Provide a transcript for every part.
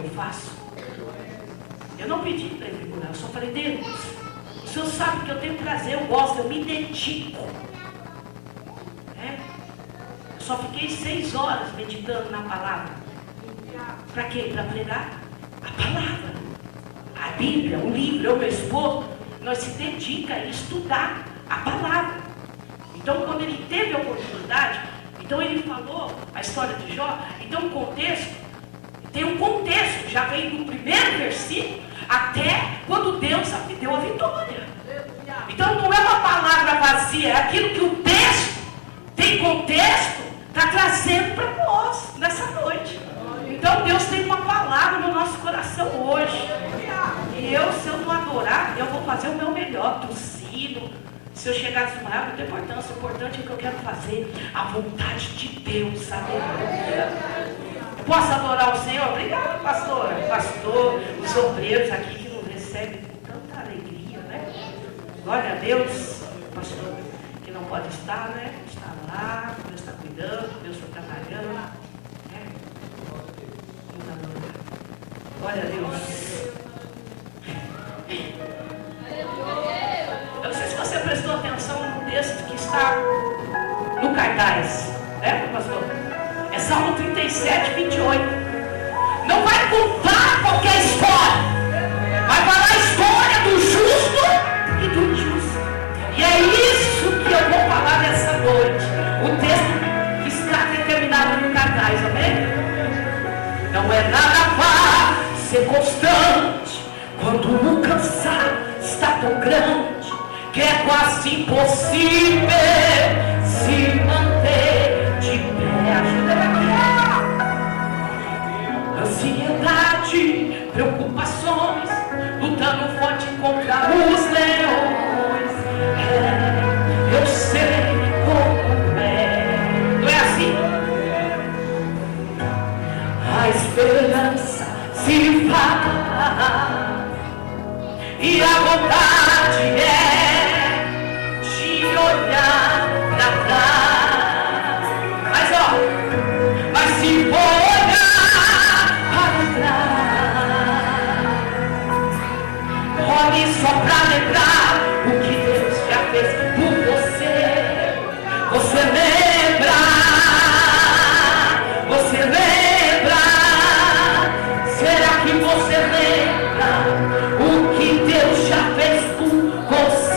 que eu faço? Eu não pedi para ele curar, eu só falei, Deus, o Senhor sabe que eu tenho prazer, eu gosto, eu me dedico. Eu só fiquei 6 horas meditando na palavra. Para quê? Para pregar a palavra, a Bíblia, o livro. Eu e meu esposo, nós se dedica a estudar a palavra. Então, quando ele teve a oportunidade, então ele falou a história de Jó. Então, o contexto, tem um contexto, já vem do primeiro versículo até quando Deus deu a vitória. Então, não é uma palavra vazia, é aquilo que o texto tem contexto, está trazendo para nós nessa noite. Então, Deus tem uma palavra no nosso coração hoje. E eu, se eu não adorar, eu vou fazer o meu melhor, tossindo. Se eu chegar a desmaiar, não tem importância. O importante é o que eu quero fazer, a vontade de Deus, sabe? Eu posso adorar o Senhor? Obrigado, pastora. Pastor, os obreiros aqui que nos recebem com tanta alegria, né? Glória a Deus, pastor, que não pode estar, né? Está lá, Deus está cuidando, Deus está trabalhando, né? Glória a Deus. Eu não sei se você prestou atenção no texto que está no cartaz, né, pastor? É Salmo 37, 28. Não vai contar qualquer história, vai falar a história do justo e do injusto. E é isso que eu vou falar nessa noite. O texto que está determinado no cartaz, amém? Não é nada fácil ser constante quando o cansaço está tão grande que é quase impossível se manter de pé. Ajuda aqui. Ansiedade, preocupações, lutando forte contra os leões. Eu sei como é. Não é assim? A esperança se faz e a vontade é de olhar para trás. Mas se for olhar para trás, olhe só para lembrar o que Deus já fez por você. Você lembra? Você lembra? Será que você lembra o que Deus já fez por você?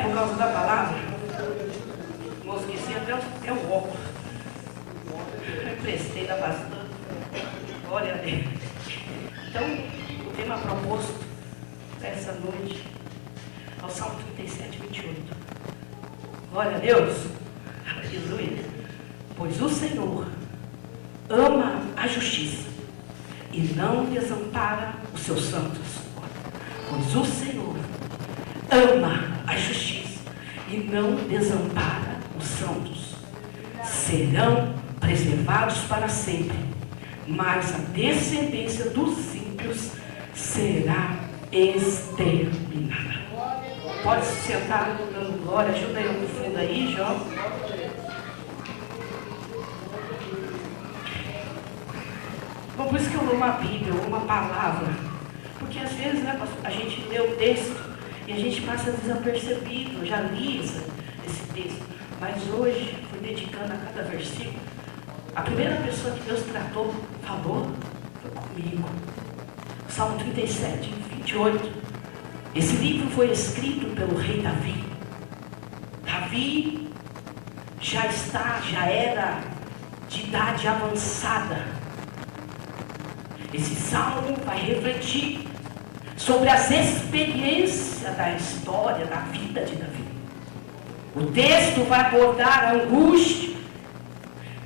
por causa da palavra. Não esqueci até o óculos. Eu emprestei da pastora. Glória a Deus. Então, o tema proposto essa noite ao Salmo 37, 28. Glória a Deus. Aleluia. Pois o Senhor ama a justiça e não desampara os seus santos. Pois o Senhor ama a justiça e não desampara os santos. Serão preservados para sempre, mas a descendência dos ímpios será exterminada. Pode se sentar dando glória. Ajuda eu no fundo aí, Jó. Bom, por isso que eu amo a Bíblia, eu amo a palavra. Porque às vezes, né, a gente lê o texto e a gente passa desapercebido. Eu já li esse texto, mas hoje fui dedicando a cada versículo. A primeira pessoa que Deus tratou, falou, foi comigo. Salmo 37, 28. Esse livro foi escrito pelo rei Davi. Davi já era de idade avançada. Esse salmo vai refletir sobre as experiências da história, da vida de Davi. O texto vai abordar a angústia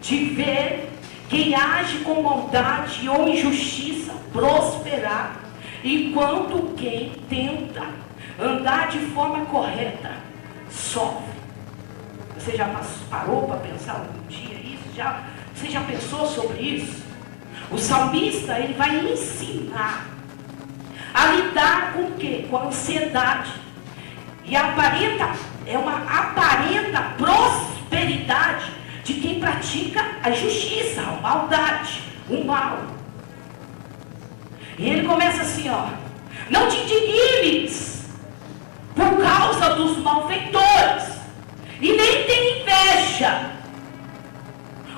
de ver quem age com maldade ou injustiça prosperar, enquanto quem tenta andar de forma correta sofre. Você já parou para pensar algum dia isso? Você já pensou sobre isso? O salmista, ele vai ensinar a lidar com o quê? Com a ansiedade. E é uma aparenta prosperidade de quem pratica a injustiça, a maldade, o mal. E ele começa assim, ó: não te indignes por causa dos malfeitores, e nem tenha inveja.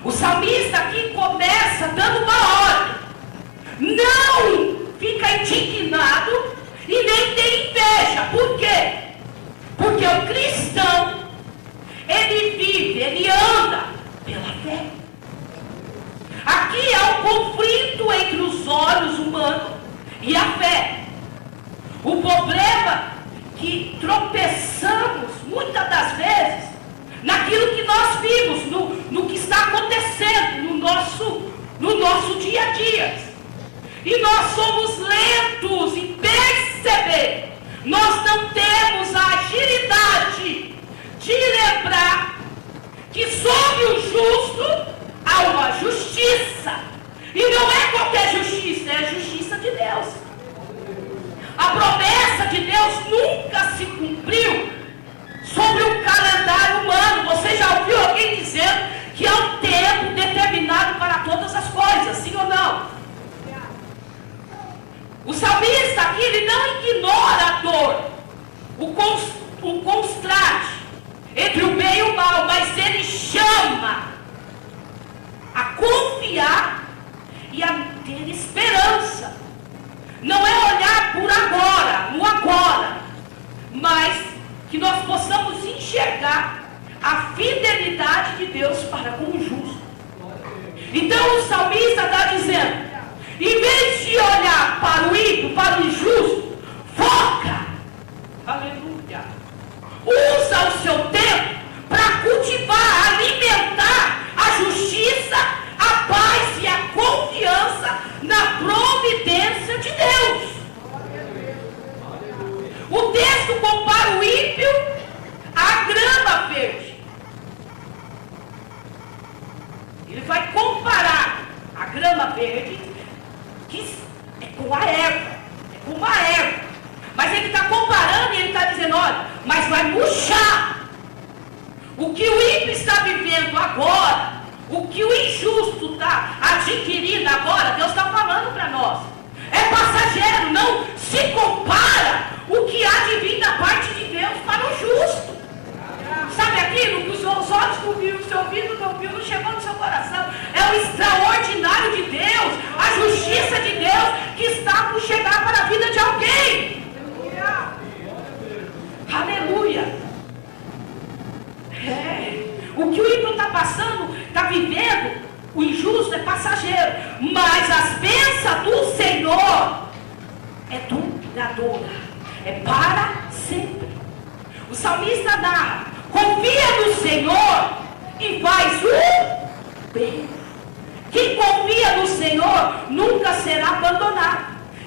O salmista aqui começa dando uma ordem: não fica indignado e nem tem inveja. Por quê? Porque o cristão, ele vive, ele anda pela fé. Aqui há um conflito entre os olhos humanos e a fé. O problema é que tropeçamos muitas das vezes naquilo que nós vimos, no que está acontecendo no nosso dia a dia. E nós somos lentos em perceber. Nós não temos a agilidade de lembrar que sobre o justo há uma justiça. E não é qualquer justiça, é a justiça de Deus. A promessa de Deus nunca se cumpriu sobre o calendário humano. Você já ouviu alguém dizendo que há um tempo determinado para todas as coisas, sim ou não? O salmista aqui, ele não ignora a dor, o contraste entre o bem e o mal, mas ele chama a confiar e a ter esperança. Não é olhar por agora, no agora, mas que nós possamos enxergar a fidelidade de Deus para com o justo. Então o salmista está dizendo: em vez de olhar para o ímpio, para o injusto, foca, aleluia, usa o seu tempo para cultivar, alimentar a justiça, a paz e a confiança na providência de Deus. O texto compara o ímpio à grama verde. Ele vai comparar a grama verde, que é com a erva, é com uma erva. Mas ele está comparando e ele está dizendo: olha, mas vai murchar. O que o ímpio está vivendo agora, o que o injusto está adquirindo agora, Deus está falando para nós, é passageiro. Não se compara o que há de vir da parte de Deus para o justo. Sabe aquilo que os seus olhos não viram, o seu ouvido não viu, não chegou no seu coração? É o extraordinário de Deus, a justiça de Deus que está por chegar para a vida de alguém. Aleluia. O que o ímpio está passando, está vivendo, o injusto é passageiro. Mas as bênçãos do Senhor é duradoura, é para sempre. O salmista narra: confia no Senhor e faz o bem. Quem confia no Senhor nunca será abandonado.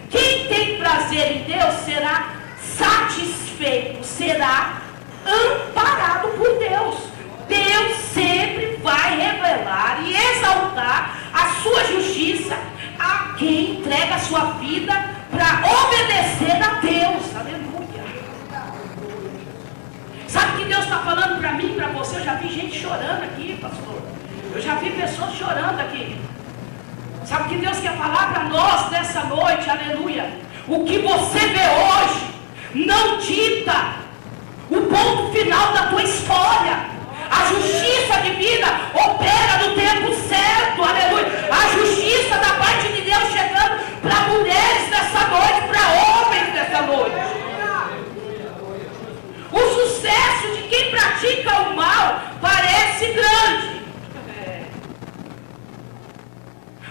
Quem tem prazer em Deus será satisfeito, será amparado por Deus. Deus sempre vai revelar e exaltar a sua justiça a quem entrega a sua vida para obedecer a Deus. Aleluia. Sabe o que Deus está falando para mim, para você? Eu já vi gente chorando aqui, pastor. Eu já vi pessoas chorando aqui. Sabe o que Deus quer falar para nós nessa noite? Aleluia. O que você vê hoje não dita o ponto final da tua história. A justiça divina opera no tempo certo. Aleluia. A justiça da parte de Deus chegando para mulheres nessa noite, para homens nessa noite. O sucesso de quem pratica o mal parece grande,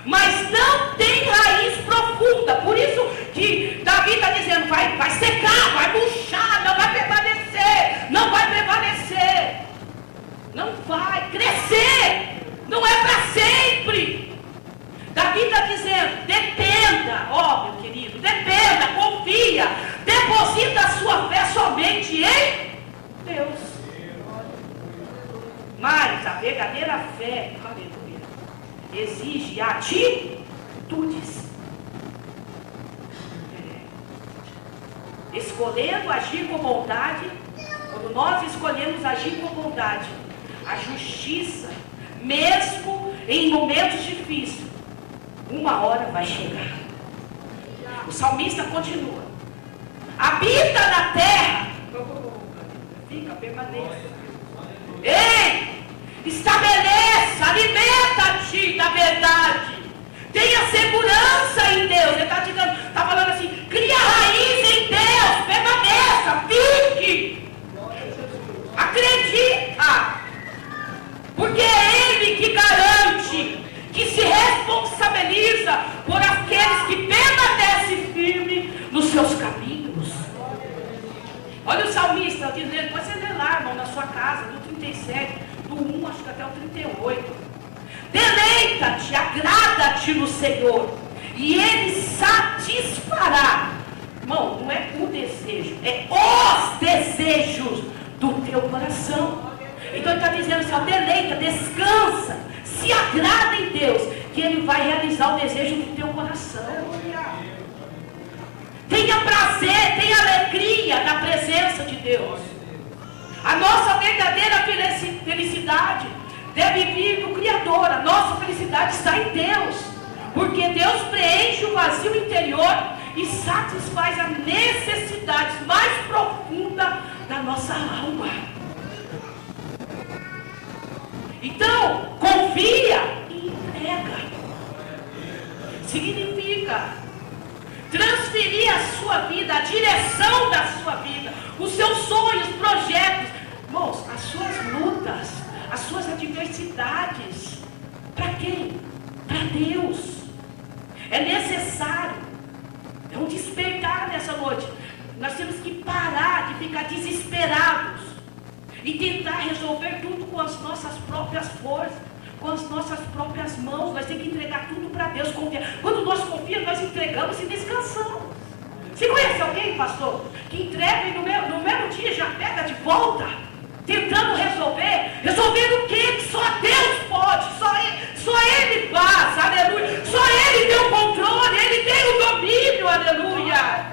mas não tem raiz profunda. Por isso que Davi está dizendo: vai secar, vai murchar, não vai permanecer, não vai prevalecer, não vai crescer, não é para sempre. Davi está dizendo: dependa, ó meu querido, dependa, confia, deposita a sua fé somente em Deus. Mas a verdadeira fé, aleluia, exige atitudes. Escolhendo agir com bondade. Quando nós escolhemos agir com bondade, a justiça, mesmo em momentos difíceis, uma hora vai chegar. O salmista continua: habita na terra, fica, permaneça. Ei, estabeleça, alimenta-te da verdade, tenha segurança em Deus. Ele está falando assim: cria raiz em Deus, permaneça, fique, acredita, porque é Ele que garante, que se responsabiliza por aqueles que permanecem firmes nos seus caminhos. Olha o salmista dizendo, depois você lê lá, irmão, na sua casa, do 37, do 1, acho que até o 38. Deleita-te, agrada-te no Senhor, e Ele satisfará. Irmão, não é o desejo, é os desejos do teu coração. Então ele está dizendo assim: ó, deleita, descansa, se agrada em Deus, que Ele vai realizar o desejo do teu coração. Tenha prazer, tenha alegria na presença de Deus. A nossa verdadeira felicidade deve vir do Criador. A nossa felicidade está em Deus, porque Deus preenche o vazio interior e satisfaz as necessidades mais profundas da nossa alma. Então, confia e entrega. Significa transferir a sua vida, a direção da sua vida, os seus sonhos, projetos, irmãos, as suas lutas, as suas adversidades. Para quem? Para Deus. É necessário. É um despertar nessa noite. Nós temos que parar de ficar desesperados e tentar resolver tudo com as nossas próprias forças, com as nossas próprias mãos. Nós temos que entregar tudo para Deus. Quando nós confiamos, nós entregamos e descansamos. Você conhece alguém, pastor, que entrega e no mesmo dia já pega de volta, tentando resolver? Resolver o quê? Que só Deus pode, só Ele faz, aleluia. Só Ele tem o controle, Ele tem o domínio, aleluia.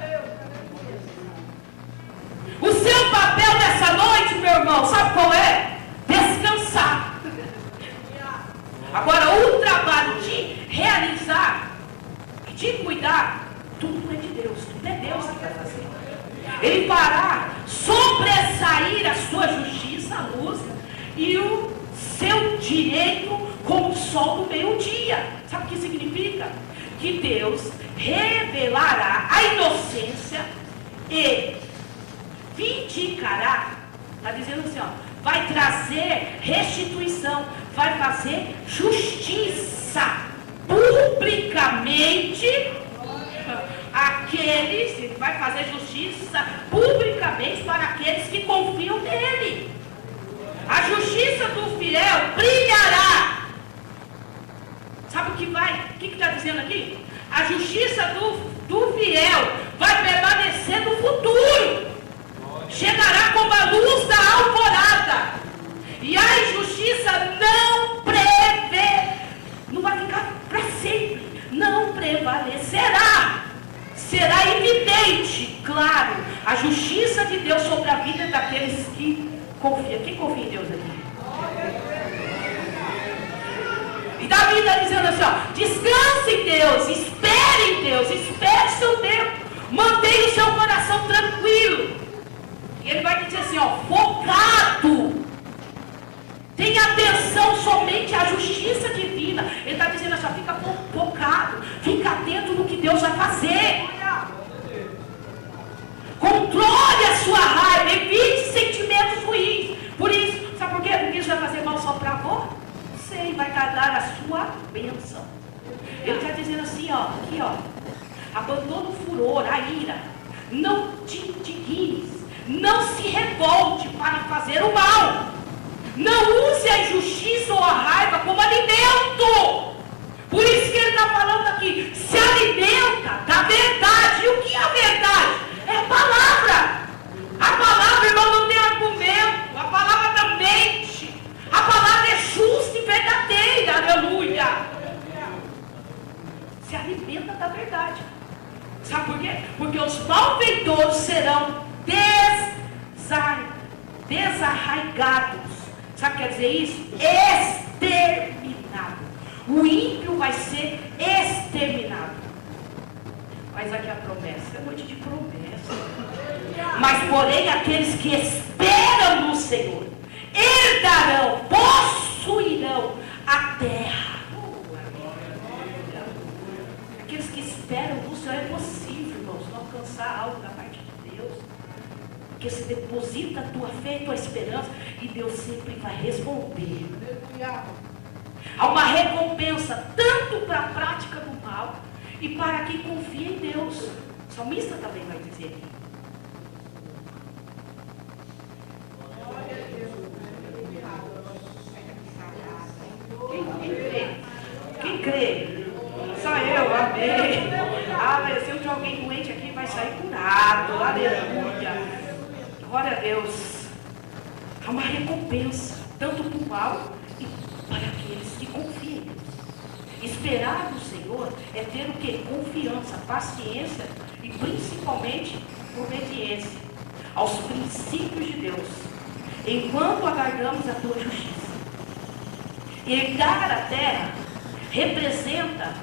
O seu papel nessa noite, meu irmão, sabe qual é? Descansar. Agora, o trabalho de realizar e de cuidar, tudo é de Deus, tudo é Deus que vai fazer. Ele fará sobressair a sua justiça, a luz, e o seu direito como o sol do meio-dia. Sabe o que significa? Que Deus revelará a inocência e vindicará Está dizendo assim, ó, vai trazer restituição, vai fazer justiça publicamente. Ele vai fazer justiça publicamente para aqueles que confiam nele. A justiça do fiel brilhará. Sabe o que está dizendo aqui? A justiça do fiel vai permanecer no futuro. Chegará como a luz da alvorada. E a injustiça não vai ficar para sempre. Não prevalecerá. Será evidente, claro, a justiça de Deus sobre a vida daqueles que confiam. Quem confia em Deus aqui? E Davi está dizendo assim, ó, descanse em Deus, espere seu tempo, mantenha o seu coração tranquilo. E ele vai dizer assim, ó, focado, tenha atenção somente à justiça divina. Ele está dizendo assim, ó, fica focado, fica atento no que Deus vai fazer. Controle a sua raiva, evite sentimentos ruins. Por isso, sabe por quê? Porque isso vai fazer mal só para avó? Sei, vai dar a sua bênção. Ele está dizendo assim, ó, aqui, ó, abandona o furor, a ira, não te indignes, não se revolte para fazer o mal, não use a injustiça ou a raiva como alimento. Por isso que ele está falando aqui, se alimenta da verdade. E o que é a verdade? É a palavra. A palavra, irmão, não tem argumento. A palavra não mente. A palavra é justa e verdadeira. Aleluia. Se alimenta da verdade. Sabe por quê? Porque os malfeitores serão desarraigados. Sabe o que quer dizer isso? Exterminado. O ímpio vai ser exterminado. Mas aqui a promessa é noite de promessa. Mas porém aqueles que esperam no Senhor herdarão, possuirão a terra. Aqueles que esperam no Senhor, é possível, irmãos, não alcançar algo da parte de Deus. Porque você deposita a tua fé e a tua esperança e Deus sempre vai responder. Há uma recompensa tanto para a prática do mal e para quem confia em Deus. O salmista também vai dizer aqui. Quem crê? Só eu, amém. Se eu tiver alguém doente aqui, vai sair curado. Aleluia. Glória a Deus. Há uma recompensa, tanto para o mal e para aqueles que confiam em Deus. Esperar no Senhor é ter o que? Confiança, paciência e principalmente obediência aos princípios de Deus, enquanto aguardamos a tua justiça. Herdar a terra representa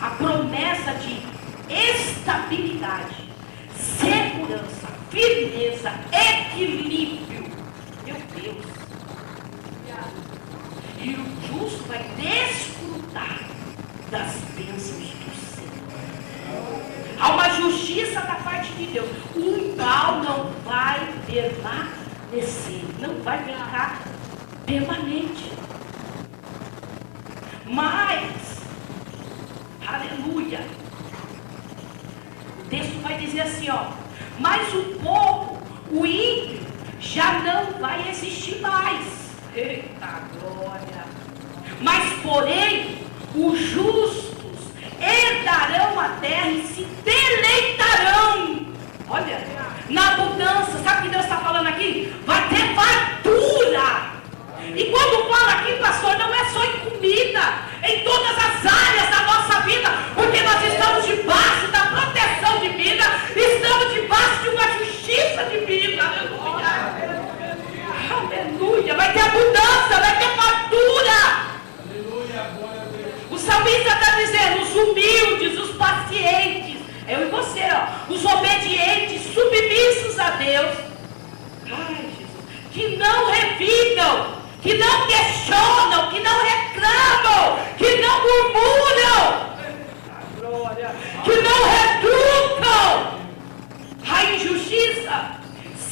a promessa de estabilidade, segurança, firmeza, equilíbrio. Meu Deus. E o justo vai desfrutar das bênçãos do Senhor. Há uma justiça da parte de Deus. O mal não vai permanecer, não vai ficar permanente. Mas, aleluia, o texto vai dizer assim, ó, mas o povo, o ímpio, já não vai existir mais. Eita glória! Mas porém, os justos herdarão a terra e se deleitarão. Olha, na abundância, sabe o que Deus está falando aqui? Vai ter fartura. E quando fala aqui, pastor, não é só em comida, em todas as áreas da nossa vida, porque nós estamos debaixo da proteção divina, estamos debaixo de uma justiça divina. Aleluia. Aleluia. Vai ter abundância, vai ter fartura. O salmista está dizendo, os humildes, os pacientes, eu e você, ó, os obedientes, submissos a Deus, ai, Jesus, que não revidam, que não questionam, que não reclamam, que não murmuram, que não retrucam a injustiça,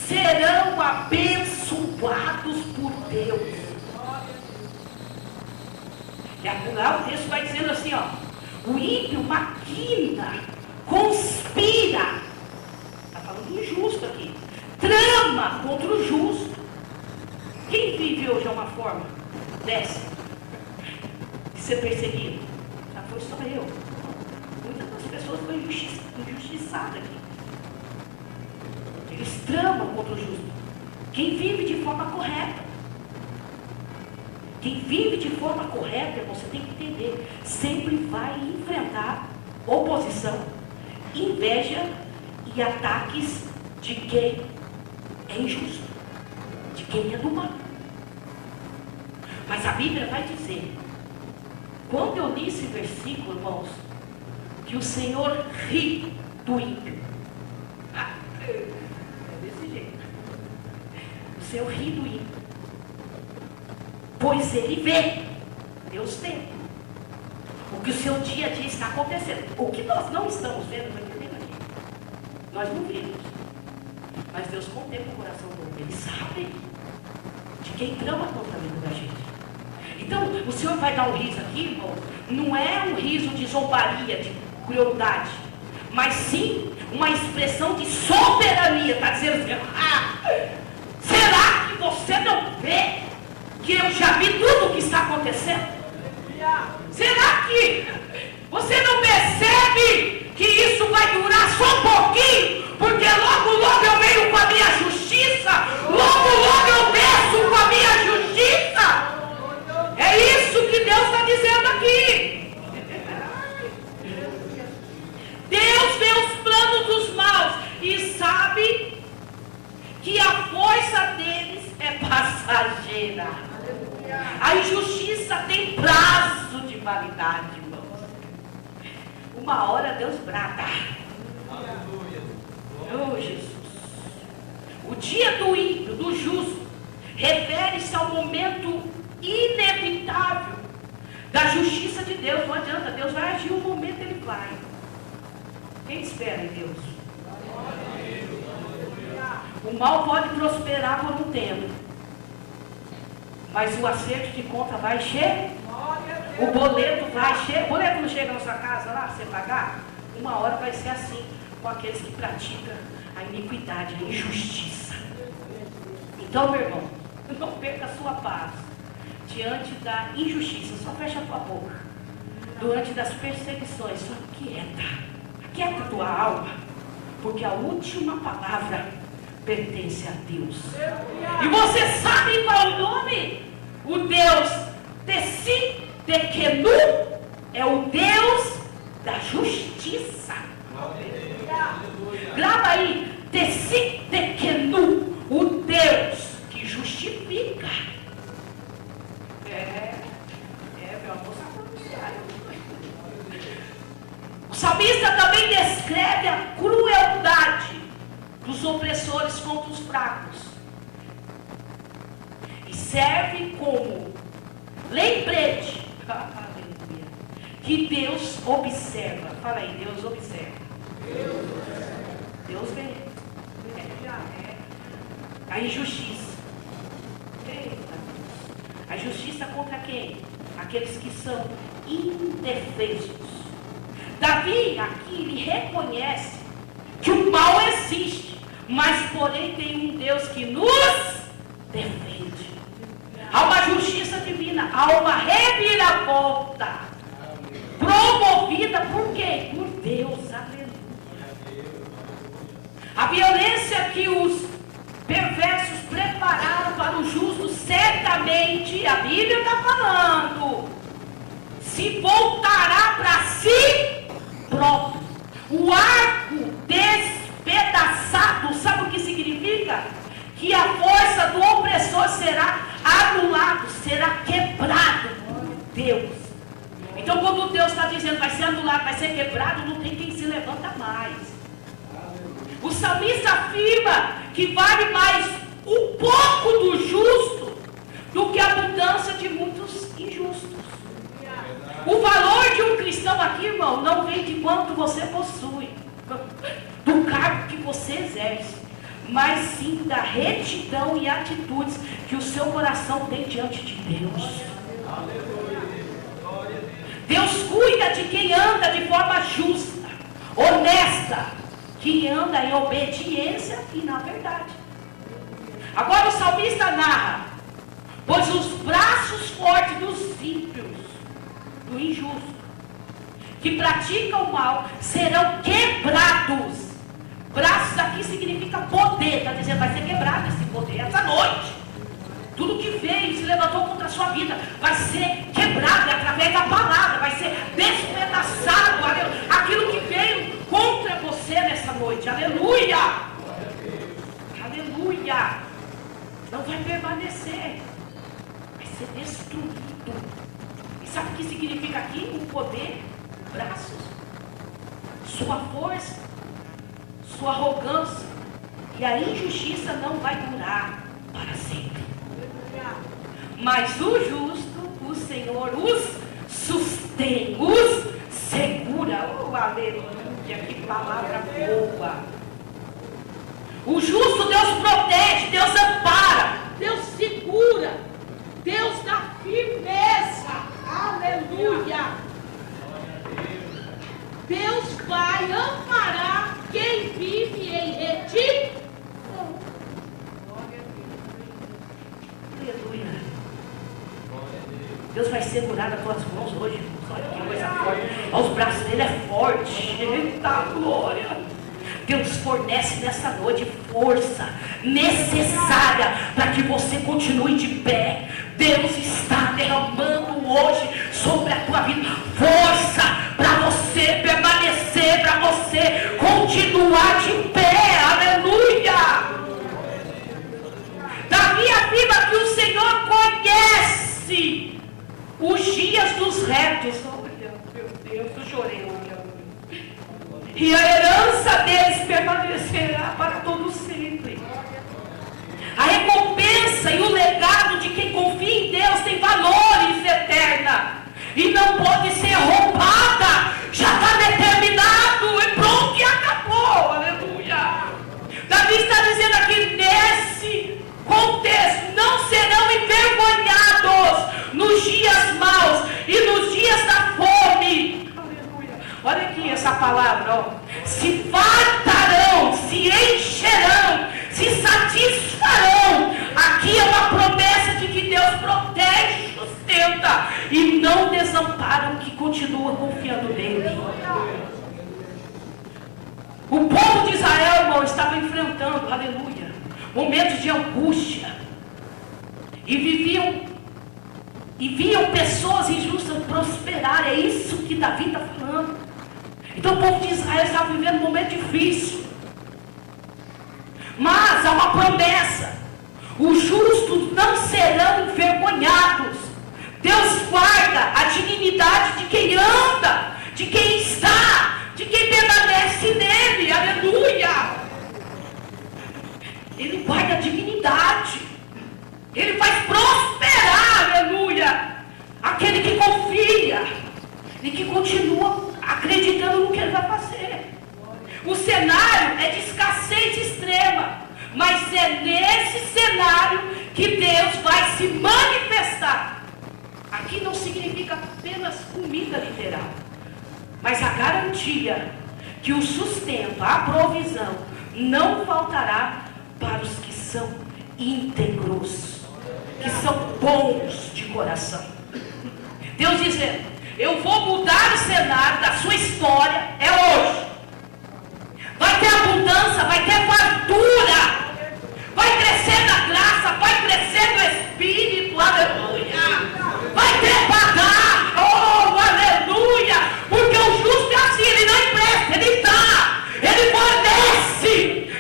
serão abençoados. usados por Deus. E lá o texto vai dizendo assim, ó, o ímpio maquina, conspira, está falando do injusto aqui, trama contra o justo. Quem vive hoje é uma forma dessa, de ser perseguido? Já foi só eu. Muitas das pessoas foram injustiçadas aqui. Eles tramam contra o justo. Quem vive de forma correta, quem vive de forma correta, você tem que entender, sempre vai enfrentar oposição, inveja e ataques de quem é injusto, de quem é do mal. Mas a Bíblia vai dizer, quando eu li esse versículo, irmãos, que o Senhor ri do ímpio. É desse jeito. O Senhor ri do ímpio. Pois ele vê, Deus vê, o que o seu dia a dia está acontecendo. O que nós não estamos vendo, não entendemos aqui. Nós não vimos. Mas Deus contempla o coração do homem. Ele sabe de quem trama contra a vida da gente. Então, o Senhor vai dar um riso aqui, irmão. Não é um riso de zombaria, de crueldade, mas sim uma expressão de soberania. Está dizendo assim, será que você não vê que eu já vi tudo o que está acontecendo? Será que você não percebe que isso vai durar só um pouquinho? Porque logo, logo eu venho com a minha justiça, logo, logo eu desço com a minha justiça. É isso que Deus está dizendo aqui. Deus vê os planos dos maus e sabe que a força deles é passageira. A injustiça tem prazo de validade, irmãos. Uma hora Deus brada. Oh, Jesus. O dia do ímpio, do justo, refere-se ao momento inevitável da justiça de Deus. Não adianta, Deus vai agir, o momento ele vai. Quem espera em Deus? O mal pode prosperar por um tempo, mas o acerto de conta vai chegar. O boleto vai chegar. O boleto não chega na sua casa lá, você pagar? Uma hora vai ser assim com aqueles que praticam a iniquidade, a injustiça. Então, meu irmão, não perca a sua paz diante da injustiça. Só fecha a tua boca. Diante das perseguições, só aquieta a tua alma, porque a última palavra pertence a Deus. E você sabe qual é o nome? O Deus Tsidkenu é o Deus da justiça. Grava aí, Tsidkenu, o Deus que justifica. Meu amor, o salmista também descreve a crueldade dos opressores contra os fracos e serve como lembrete que Deus observa. Fala aí, Deus observa. Deus vê. A injustiça. A justiça contra quem? Aqueles que são indefesos. Davi aqui ele reconhece que o mal existe, mas porém tem um Deus que nos defende. Há uma justiça divina, há uma reviravolta promovida por quem? Por Deus, aleluia. A violência que os perversos prepararam para o justo, certamente, a Bíblia está falando, se voltará para si próprio. O arco despedaçado, sabe o que significa? Que a força do opressor será anulado, será quebrado por Deus. Então, quando Deus está dizendo vai ser anulado, vai ser quebrado, não tem quem se levanta mais. O salmista afirma que vale mais um pouco do justo do que a abundância de muitos injustos. O valor de um cristão aqui, irmão, não vem de quanto você possui, do cargo que você exerce, mas sim da retidão e atitudes que o seu coração tem diante de Deus. Deus cuida de quem anda de forma justa, honesta, que anda em obediência e na verdade. Agora o salmista narra: pois os braços fortes dos ímpios, do injusto, que praticam o mal, serão quebrados. Braços aqui significa poder, está dizendo, vai ser quebrado esse poder essa noite. Tudo que veio e se levantou contra a sua vida vai ser quebrado através da palavra, vai ser despedaçado. Aquilo que veio contra você nessa noite, aleluia, aleluia, não vai permanecer, vai ser destruído. E sabe o que significa aqui? O poder, braços, sua força, sua arrogância e a injustiça não vai durar para sempre. Mas o justo, o Senhor os sustém, os segura. Oh, aleluia, que palavra boa. O justo Deus protege, Deus ampara, Deus segura, Deus dá firmeza. Aleluia. Deus vai amparar quem vive em retidão. Aleluia. Deus vai segurar nas tuas mãos hoje, irmãos. Olha que coisa forte. Os braços dele é forte. Eita glória. Deus fornece nessa noite força necessária para que você continue de pé. Deus está derramando hoje sobre a tua vida força para você permanecer, para você continuar de pé. Aleluia. Davi afirma que o Senhor conhece os dias dos retos. Olha, meu Deus, eu chorei hoje. E a herança deles permanecerá para todo sempre. A recompensa e o legado de quem confia em Deus tem valores eterna e não pode ser roubada. Já está determinado e pronto e acabou. Aleluia. Davi está dizendo aqui nesse contexto: não serão envergonhados nos dias maus e nos dias da fome. Aleluia. Olha aqui essa palavra, ó. Se fartarão, se encherão, se satisfarão. Aqui é uma promessa de que Deus protege, sustenta e não desampara o que continua confiando nele. O povo de Israel, irmão, estava enfrentando, aleluia, momentos de angústia. E viam pessoas injustas prosperar. É isso que Davi está falando. Então o povo de Israel estava vivendo um momento difícil. Mas há uma promessa: os justos não serão envergonhados. Deus guarda a dignidade de quem anda, de quem está, de quem permanece nele. Aleluia. Ele guarda a dignidade. Ele faz prosperar, aleluia, aquele que confia e que continua acreditando no que ele vai fazer. O cenário é de escassez extrema, mas é nesse cenário que Deus vai se manifestar. Aqui não significa apenas comida literal, mas a garantia que o sustento, a provisão não faltará para os que são íntegros, que são bons de coração. Deus dizendo: eu vou mudar o cenário da sua história, é hoje. Vai ter abundância, vai ter fartura, vai crescer na graça, vai crescer no Espírito, aleluia. Vai ter pagar, oh, aleluia. Porque o justo é assim, ele não empresta, ele dá, ele fornece,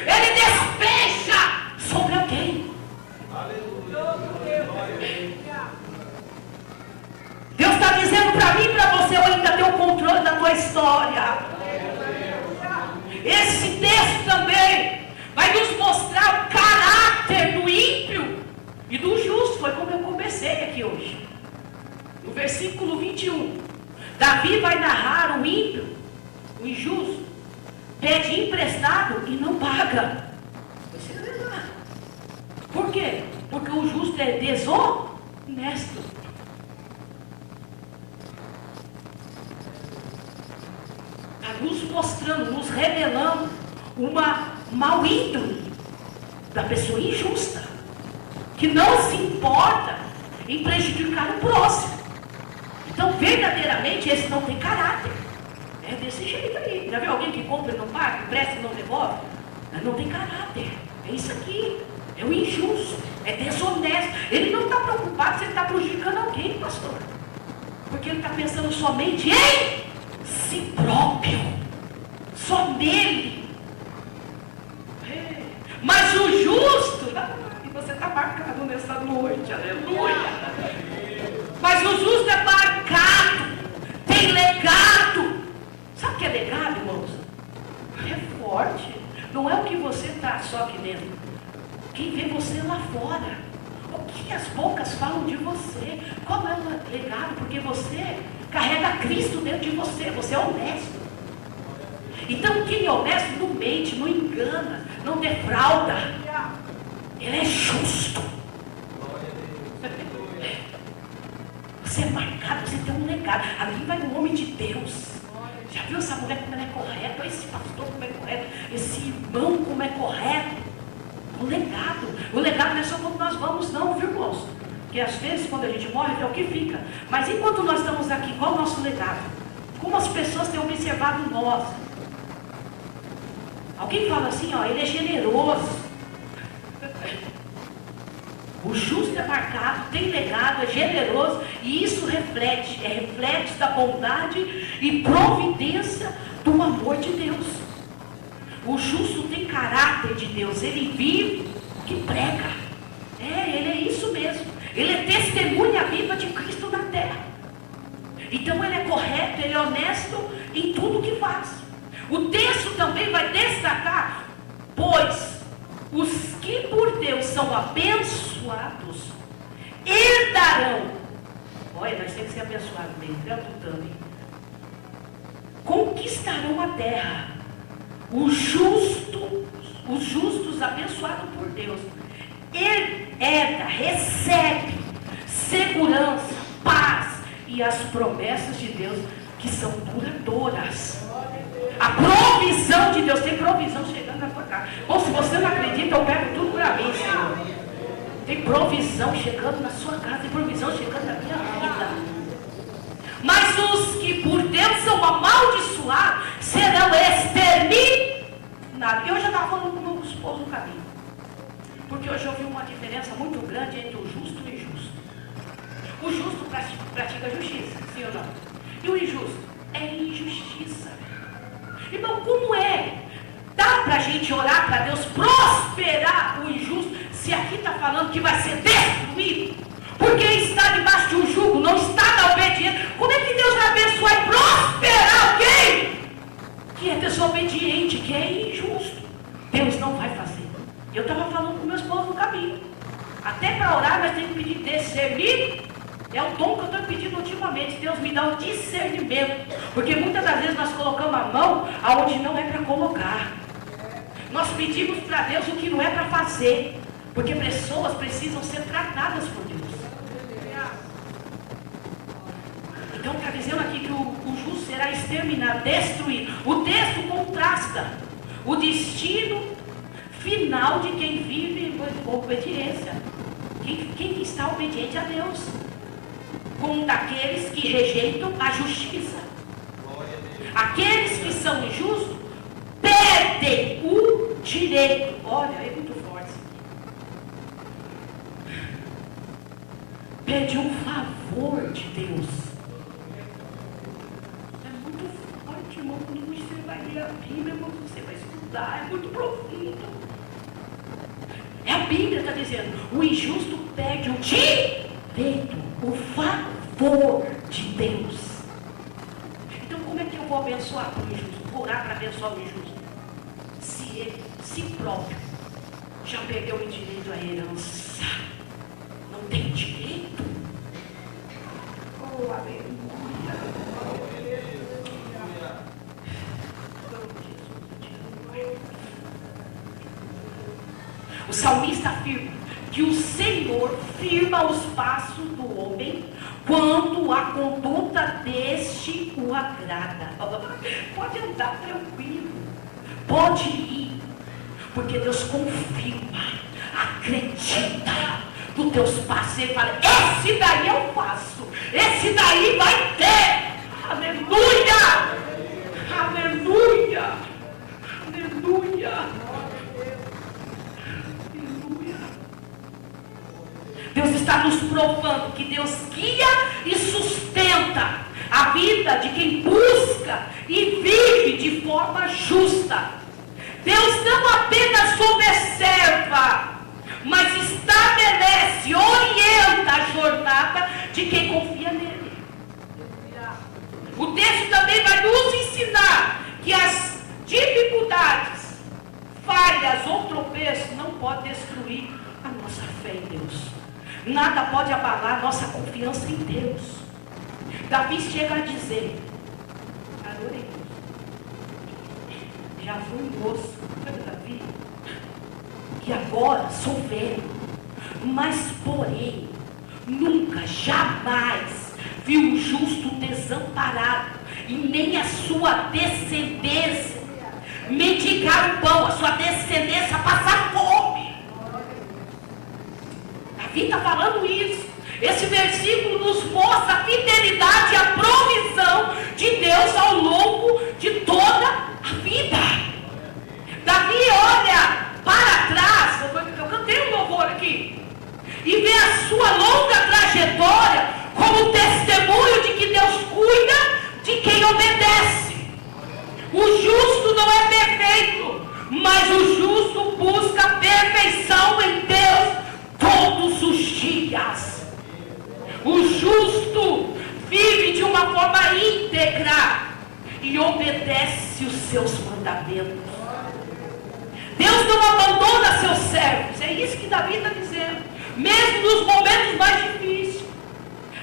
ele despeja sobre alguém. Deus está dizendo para mim e para você: eu ainda tenho o controle da tua história. Esse texto também vai nos mostrar o caráter do ímpio e do justo. Foi como eu comecei aqui hoje. No versículo 21, Davi vai narrar o ímpio, o injusto, pede emprestado e não paga. Você lê lá. Por quê? Porque o justo é desonesto. Está nos mostrando, nos revelando uma mau índole da pessoa injusta, que não se importa em prejudicar o próximo. Então, verdadeiramente, esse não tem caráter. É desse jeito aí. Já viu alguém que compra e não paga, empresta e não devolve? Não tem caráter. É isso aqui. É o injusto. É desonesto. Ele não está preocupado se ele está prejudicando alguém, pastor. Porque ele está pensando somente em si próprio. Só nele. Mas o justo, e você está marcado nessa noite, aleluia. Mas o justo é marcado, tem legado. Sabe o que é legado, irmãos? É forte. Não é o que você está só aqui dentro. Quem vê você lá fora. O que as bocas falam de você? Qual é o legado? Porque você carrega Cristo dentro de você. Você é honesto. Então quem é honesto não mente, não engana, não defrauda. Ele é justo. Você é marcado, você tem um legado. Ali vai um homem de Deus. Já viu essa mulher como ela é correta? Esse pastor como é correto? Esse irmão como é correto? O legado. O legado não é só quando nós vamos, não, viu, irmãos? Porque às vezes quando a gente morre é o que fica. Mas enquanto nós estamos aqui, qual é o nosso legado? Como as pessoas têm observado nós? Alguém fala assim, ó, ele é generoso. O justo é marcado, tem legado, é generoso, e isso reflete, é reflexo da bondade e providência do amor de Deus. O justo tem caráter de Deus, ele vive o que prega. Ele é isso mesmo. Ele é testemunha viva de Cristo na terra. Então ele é correto, ele é honesto em tudo que faz. O texto também vai destacar, pois os que por Deus são abençoados herdarão. Olha, nós temos que ser abençoados mesmo, tanto, conquistarão a terra. Os justos abençoados por Deus herda, recebe segurança, paz e as promessas de Deus que são duradouras. A provisão de Deus, tem provisão chegando na tua casa. Bom, se você não acredita, eu pego tudo para mim, Senhor. Tem provisão chegando na sua casa, tem provisão chegando na minha vida. Mas os que por Deus são amaldiçoados serão exterminados. E hoje eu estava falando com o meu esposo no caminho. Porque hoje eu vi uma diferença muito grande entre o justo e o injusto. O justo pratica justiça, sim ou não? E o injusto é injustiça. Então, como é? Dá para a gente orar para Deus prosperar o injusto, se aqui está falando que vai ser destruído? Porque está debaixo de um jugo, não está na obediência. Como é que Deus vai abençoar e prosperar alguém que é desobediente, que é injusto? Deus não vai fazer. Eu estava falando com meu esposo no caminho. Até para orar, nós temos que pedir discernimento. É o dom que eu estou pedindo ultimamente. Deus me dá um discernimento. Porque muitas das vezes nós colocamos a mão aonde não é para colocar. Nós pedimos para Deus o que não é para fazer. Porque pessoas precisam ser tratadas por Deus. Então está dizendo aqui que o justo será exterminado, destruído. O texto contrasta o destino final de quem vive com obediência. Quem está obediente a Deus. Com daqueles que rejeitam a justiça. Aqueles que são injustos perdem o direito. Olha, é muito forte. Perde um favor de Deus. É muito forte, irmão. Quando você vai ler a Bíblia, quando você vai estudar, é muito profundo. É a Bíblia está dizendo: o injusto perde o direito, o favor de Deus. Então, como é que eu vou abençoar o injusto? Vou orar para abençoar o injusto. Se ele, si próprio, já perdeu o direito à herança, não tem direito. Oh, aleluia. O salmista afirma que o Senhor firma os passos do homem, quando a conduta deste o agrada. Pode andar tranquilo, pode ir, porque Deus confirma, acredita nos teus passos. Ele fala: esse daí eu faço, esse daí vai ter. Aleluia, aleluia, aleluia, aleluia. Deus está nos provando que Deus guia e sustenta a vida de quem busca e vive de forma justa. Deus não apenas observa, mas estabelece, orienta a jornada de quem confia nele. O texto também vai nos ensinar que as dificuldades, falhas ou tropeços não podem destruir a nossa fé em Deus. Nada pode abalar a nossa confiança em Deus. Davi chega a dizer: adorei Deus, já fui moço, Davi, e agora sou velho, mas porém nunca, jamais vi um justo desamparado, e nem a sua descendência mendigar o pão, a sua descendência passar fome. Davi está falando isso. Esse versículo nos mostra a fidelidade e a provisão de Deus ao longo de toda a vida. Davi olha para trás, eu cantei um louvor aqui, e vê a sua longa trajetória como testemunho de que Deus cuida de quem obedece. O justo não é perfeito, mas o justo busca a perfeição em Deus todos os dias. O justo vive de uma forma íntegra e obedece os seus mandamentos. Deus não abandona seus servos, é isso que Davi está dizendo, mesmo nos momentos mais difíceis.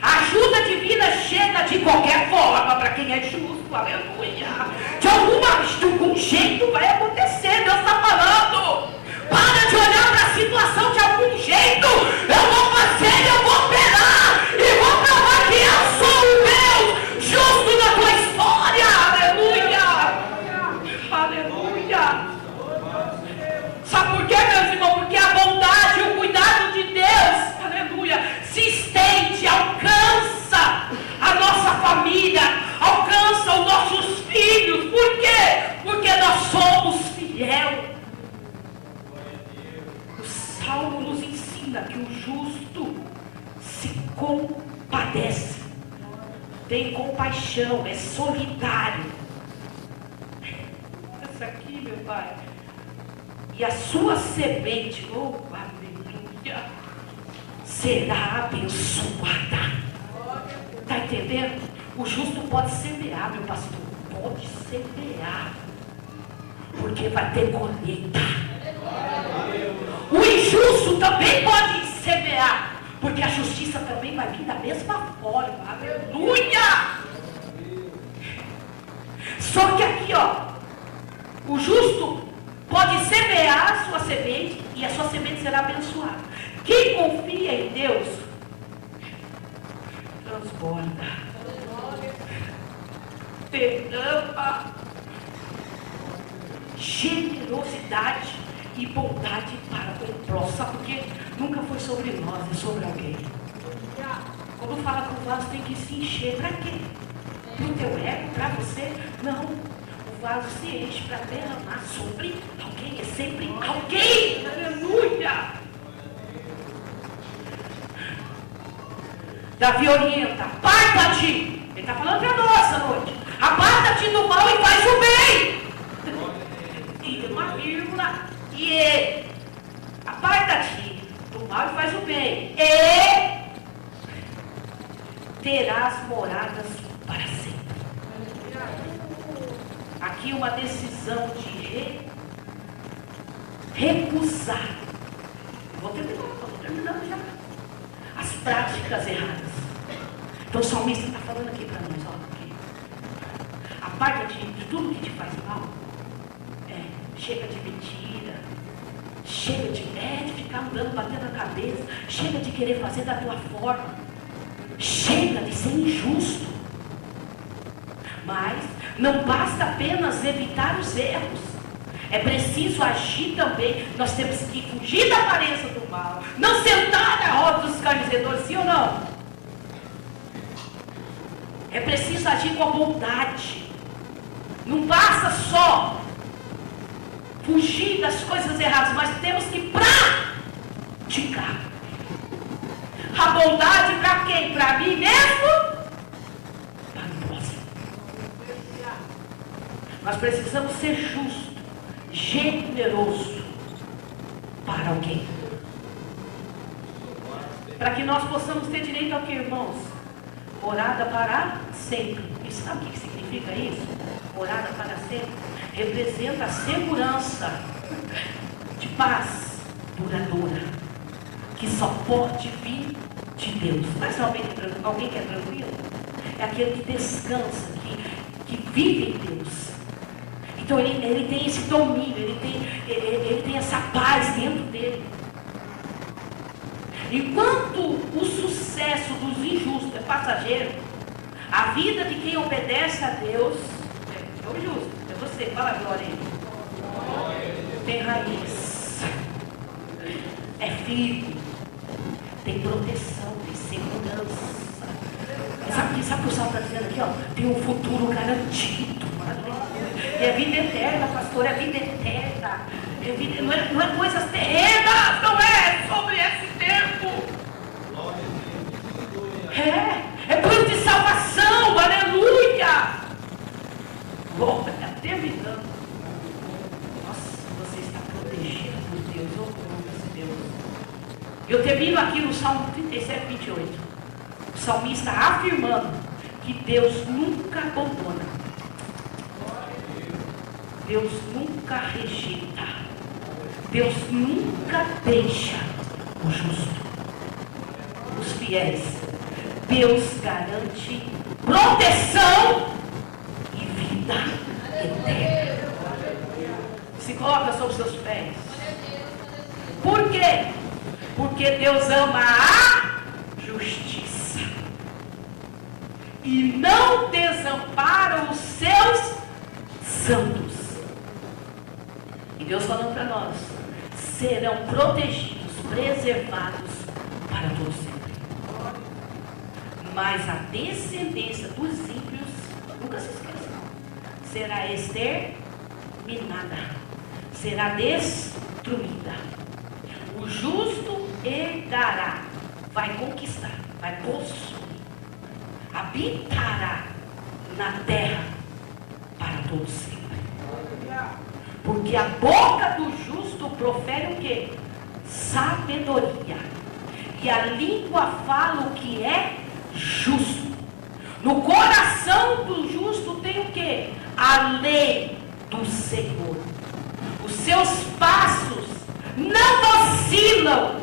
A ajuda divina chega de qualquer forma para quem é justo, aleluia. De algum jeito vai acontecer. Deus está falando: para de olhar para a situação de algum jeito. Eu vou fazer, eu vou operar e vou provar que eu sou o Deus justo na tua história, aleluia, aleluia. Sabe por quê, meus irmãos? Porque a bondade e o cuidado de Deus, aleluia, se estende, alcança a nossa família, alcança os nossos filhos. Por quê? Porque nós somos fiel. O Salmo nos ensina que o justo se compadece, tem compaixão, é solidário. Essa aqui, meu Pai, e a sua semente, oh aleluia, será abençoada. Está entendendo? O justo pode semear, meu pastor, pode semear, porque vai ter colheita. O injusto também pode semear, porque a justiça também vai vir da mesma forma, aleluia. Só que aqui, ó, o justo pode semear a sua semente e a sua semente será abençoada. Quem confia em Deus transborda, derrama generosidade e bondade para com o próximo. Sabe por quê? Nunca foi sobre nós, é sobre alguém. Quando fala que o vaso tem que se encher, para quê? Para o teu ego, para você? Não. O vaso se enche para derramar sobre alguém, é sempre alguém. Aleluia! Davi orienta: aparta-te. Ele está falando para nós essa noite: aparta-te do mal e faz o bem. E tem uma vírgula: e aparta-te do mal e faz o bem, e terás moradas para sempre. Aqui uma decisão de recusar. Vou terminando já. As práticas erradas. Então o salmista está falando aqui para nós, ó, aqui. Aparta-te de tudo que te faz mal. Chega de mentira, Chega de ficar andando, batendo a cabeça. Chega de querer fazer da tua forma. Chega de ser injusto. Mas não basta apenas evitar os erros. É preciso agir também. Nós temos que fugir da aparência do mal. Não sentar na roda dos carnecedores, sim ou não? É preciso agir com a bondade. Não basta só fugir das coisas erradas, mas temos que praticar. A bondade para quem? Para mim mesmo? Para o próximo. Nós precisamos ser justos, generoso para alguém. Para que nós possamos ter direito ao que, irmãos? Morada para sempre. E sabe o que significa isso? Morada para sempre. Representa a segurança de paz duradoura, que só pode vir de Deus. Mas alguém que é tranquilo? É aquele que descansa, que vive em Deus. Então ele tem esse domínio, ele tem essa paz dentro dele. Enquanto o sucesso dos injustos é passageiro, a vida de quem obedece a Deus é o justo. É você, fala a glória aí. Tem raiz, é firme, tem proteção, tem segurança. Sabe o que o Salmo está dizendo aqui? Ó? Tem um futuro garantido. E é vida eterna, pastor, é vida eterna. É vida, não é coisas terrenas, não é sobre esse tempo. É plano de salvação, aleluia. Glória, terminando. Nossa, você está protegido por Deus, oh glória a Deus. Eu termino aqui no Salmo 37, 28. O salmista afirmando que Deus nunca abandona. Deus nunca rejeita. Deus nunca deixa o justo, os fiéis. Deus garante proteção e vida eterna. Se coloca sobre os seus pés. Por quê? Porque Deus ama a justiça e não desampara os seus santos. E Deus falando para nós, serão protegidos, preservados para todos sempre. Mas a descendência dos ímpios, nunca se esqueçam, será exterminada, será destruída. O justo herdará, vai conquistar, vai possuir, habitará na terra para todos sempre. Porque a boca do justo profere o quê? Sabedoria. E a língua fala o que é justo. No coração do justo tem o quê? A lei do Senhor. Os seus passos não vacilam.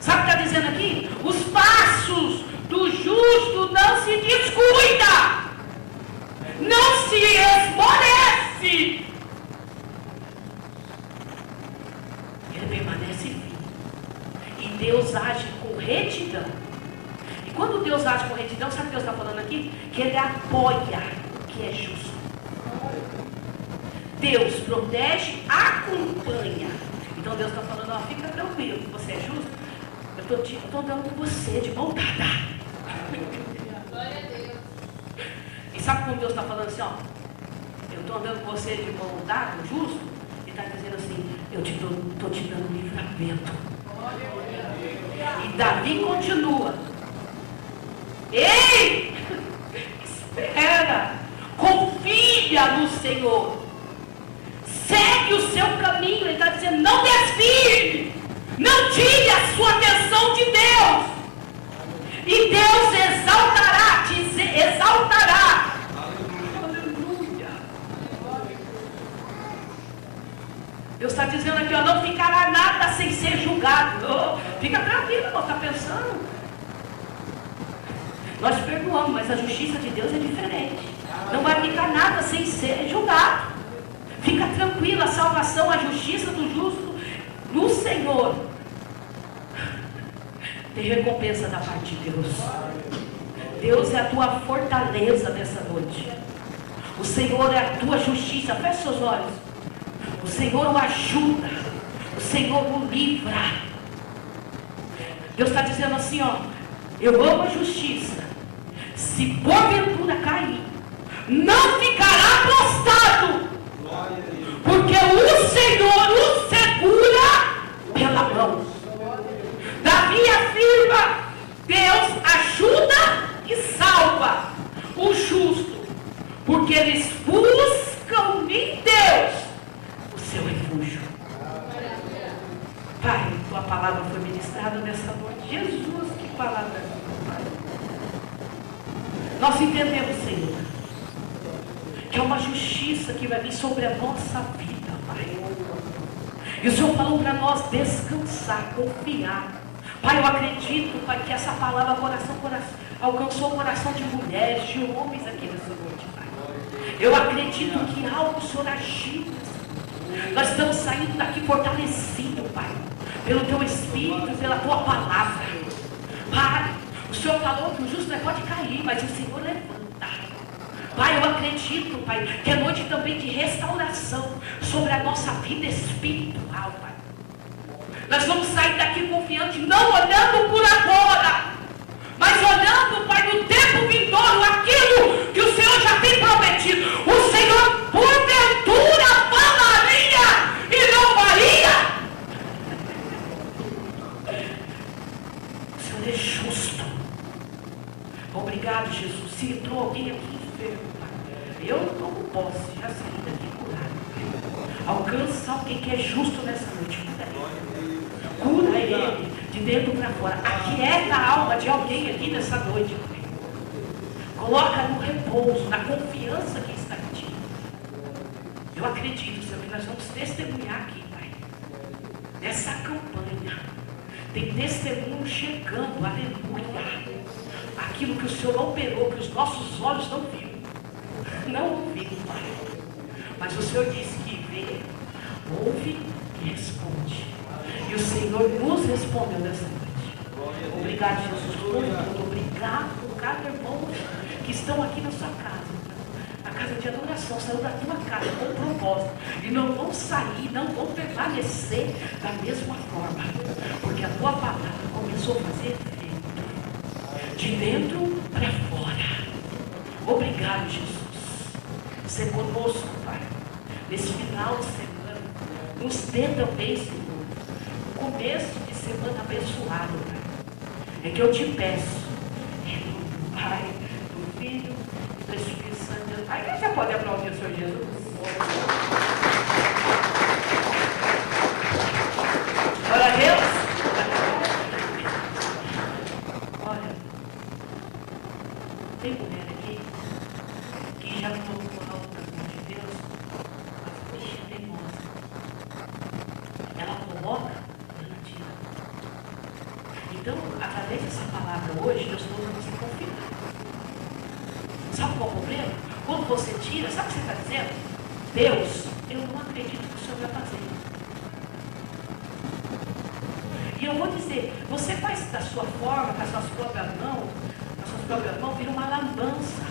Sabe o que está dizendo aqui? Os passos do justo não se descuida, não se esmorece. Ele permanece firme. E Deus age com retidão. E quando Deus age com retidão, sabe o que Deus está falando aqui? Que Ele apoia o que é justo. Deus protege, acompanha. Então Deus está falando, ó, fica tranquilo, que você é justo. Eu estou andando com você de mão dada. Glória a Deus. E sabe como Deus está falando assim, ó? Eu estou andando com você de mão dada, justo? Ele está dizendo assim, eu estou te dando livramento. E Davi continua. Ei! Espera! Confia no Senhor. Segue o seu caminho. Ele está dizendo, não desvie. Não tire a sua atenção de Deus. E Deus exaltará, te exaltará. Aleluia. Deus está dizendo aqui, ó, não ficará nada sem ser julgado. Oh, fica tranquilo, irmão, está pensando? Nós perdoamos, mas a justiça de Deus é diferente. Não vai ficar nada sem ser julgado. Fica tranquilo, a salvação, a justiça do justo no Senhor, tem recompensa da parte de Deus. Deus é a tua fortaleza nessa noite. O Senhor é a tua justiça. Feche seus olhos. O Senhor o ajuda. O Senhor o livra. Deus está dizendo assim, ó: eu amo a justiça. Se porventura cair, não ficará prostrado, porque o Senhor o segura pela mão. Davi afirma: Deus ajuda e salva o justo, porque eles buscam em Deus o seu refúgio. Pai, tua palavra foi ministrada nessa noite. Jesus, que palavra, Pai. Nós entendemos, Senhor, que é uma justiça que vai vir sobre a nossa vida, Pai. E o Senhor falou para nós descansar, confiar. Pai, eu acredito, Pai, que essa palavra alcançou o coração de mulheres, de homens aqui nessa noite, Pai. Eu acredito que algo o Senhor agiu. Nós estamos saindo daqui fortalecidos, Pai, pelo Teu Espírito, pela Tua palavra. Pai, o Senhor falou que o justo não pode cair, mas o Senhor levanta. Pai, eu acredito, Pai, que é noite também de restauração sobre a nossa vida espiritual, Pai. Nós vamos sair daqui confiante, não olhando por agora, mas olhando, Pai, no tempo vindouro, aquilo que o Senhor já tem prometido. O Senhor, porventura, falaria e não faria. O Senhor é justo. Obrigado, Jesus. Se entrou alguém aqui enfermo, Pai, eu tomo posse, já saí daqui curado, Pai. Alcança alguém que é justo nessa noite. Cura ele de dentro para fora. Aquieta a alma de alguém aqui nessa noite, Pai. Coloca no repouso, na confiança que está em Ti. Eu acredito, Senhor, que nós vamos testemunhar aqui, Pai. Nessa campanha. Tem testemunho chegando, aleluia. Aquilo que o Senhor operou, que os nossos olhos não viram. Não ouviram, Pai. Mas o Senhor disse que vê, ouve e responde. E o Senhor nos respondeu nessa noite. Obrigado, Jesus, por tudo. Obrigado por cada irmão que estão aqui na sua casa. Na casa de adoração, saiu da tua casa com propósito. E não vão sair, não vão permanecer da mesma forma. Porque a tua palavra começou a fazer efeito. De dentro para fora. Obrigado, Jesus. Ser conosco, Pai. Nesse final de semana. Nos dê também, Senhor, começo de semana abençoado, Pai. É que eu te peço, em nome do Pai, do Filho e do Espírito Santo. A igreja pode aplaudir o Senhor Jesus? Glória a Deus. Olha, tem mulher aqui que já colocou a outra mão de Deus, mas bicha teimosa. Ela coloca, ela tira. Então, através dessa palavra hoje, Deus falou para você confiar. Sabe qual é o problema? Quando você tira, sabe o que você está dizendo? Deus, eu não acredito que o Senhor vai fazer. E eu vou dizer, você faz da sua forma, com as suas próprias mãos, vira uma lambança,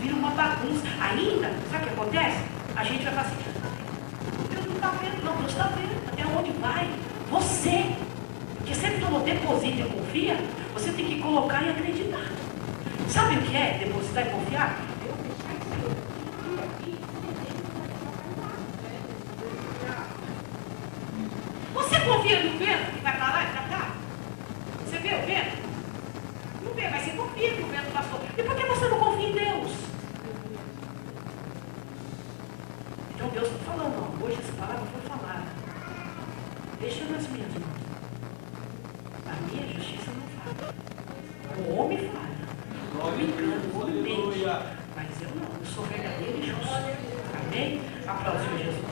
vira uma bagunça. Ainda, sabe o que acontece? A gente vai falar assim, Deus não está vendo, não, Deus está vendo, até onde vai? Você, porque sempre que você deposita e confia, você tem que colocar e acreditar. Sabe o que é depositar e confiar? Você confia no vento que vai para lá e para cá? Você vê o vento? Não vê, mas você confia que o vento passou. E por que você não confia em Deus? Então Deus está falando, ó, hoje essa palavra foi falada. Deixa nas minhas mãos. A minha justiça não falha. O homem falha. O homem engana, o homem mente. Mas eu não, eu sou verdadeiro e justo. Amém? Aplausos, Jesus.